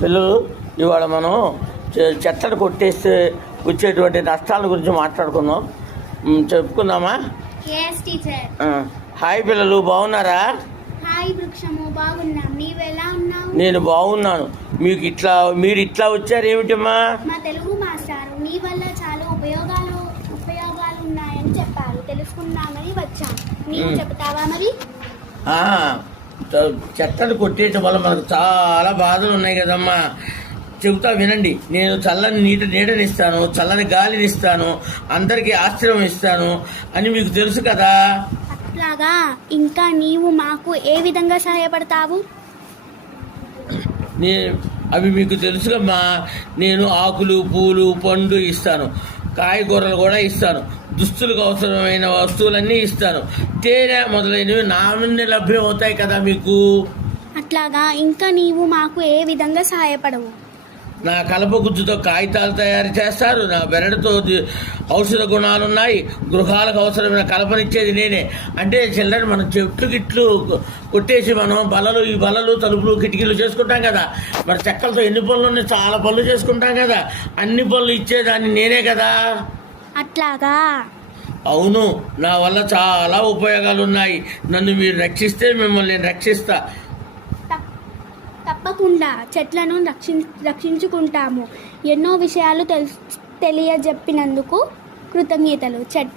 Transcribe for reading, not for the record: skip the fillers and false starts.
పిల్లలు ఇవాళ మనం చెట్లను కొట్టేస్తే వచ్చేటువంటి నష్టాల గురించి మాట్లాడుకుందాం. చెప్పుకుందామా? హాయ్ పిల్లలు, బాగున్నారా? హాయ్ వృక్షము, బాగున్నాం. నీవు ఎలా ఉన్నావు? నేను బాగున్నాను. మీరు ఇట్లా వచ్చారు ఏమిటమ్మా? మా తెలుగు మాస్టారు నీ వల్ల చాలా ఉపయోగాలు ఉన్నాయని చెప్పారు, తెలుసుకుందామని వచ్చాం. నీవు చెప్తావా మరి? చెట్లను కొట్టేయటం వల్ల మనకు చాలా బాధలు ఉన్నాయి కదమ్మా. చెబుతా వినండి. నేను చల్లని నీడనిస్తాను, చల్లని గాలినిస్తాను, అందరికీ ఆశ్రయం ఇస్తాను అని మీకు తెలుసు కదా. అట్లాగా, ఇంకా నీవు మాకు ఏ విధంగా సహాయపడతావు? అవి మీకు తెలుసుకమ్మా. నేను ఆకులు, పూలు, పండు ఇస్తాను, కాయగూరలు కూడా ఇస్తాను, దుస్తులకు అవసరమైన వస్తువులన్నీ ఇస్తాను, తేనె మొదలైనవి నా నుండి లభ్యం అవుతాయి కదా మీకు. అట్లాగా, ఇంకా నీవు మాకు ఏ విధంగా సహాయపడవు? నా కలప గుజ్జుతో కాగితాలు తయారు చేస్తారు, నా బెరడుతో ఔషధ గుణాలున్నాయి, గృహాలకు అవసరమైన కలపనిచ్చేది నేనే. అంటే చిల్లర మనం చెట్లు కొట్టేసి మనం ఈ బలలు, తలుపులు, కిటికీలు చేసుకుంటాం కదా. మరి చెక్కలతో ఎన్ని పనులు ఉన్నాయి, చాలా పనులు చేసుకుంటాం కదా. అన్ని పనులు ఇచ్చేదాన్ని నేనే కదా. అట్లాగా? అవును, నా వల్ల చాలా ఉపయోగాలు ఉన్నాయి. నన్ను మీరు రక్షిస్తే మిమ్మల్ని నేను రక్షిస్తా. తప్పకుండా చెట్లను రక్షించుకుంటాము. ఎన్నో విషయాలు తెలియజెప్పినందుకు కృతజ్ఞతలు. చెట్టు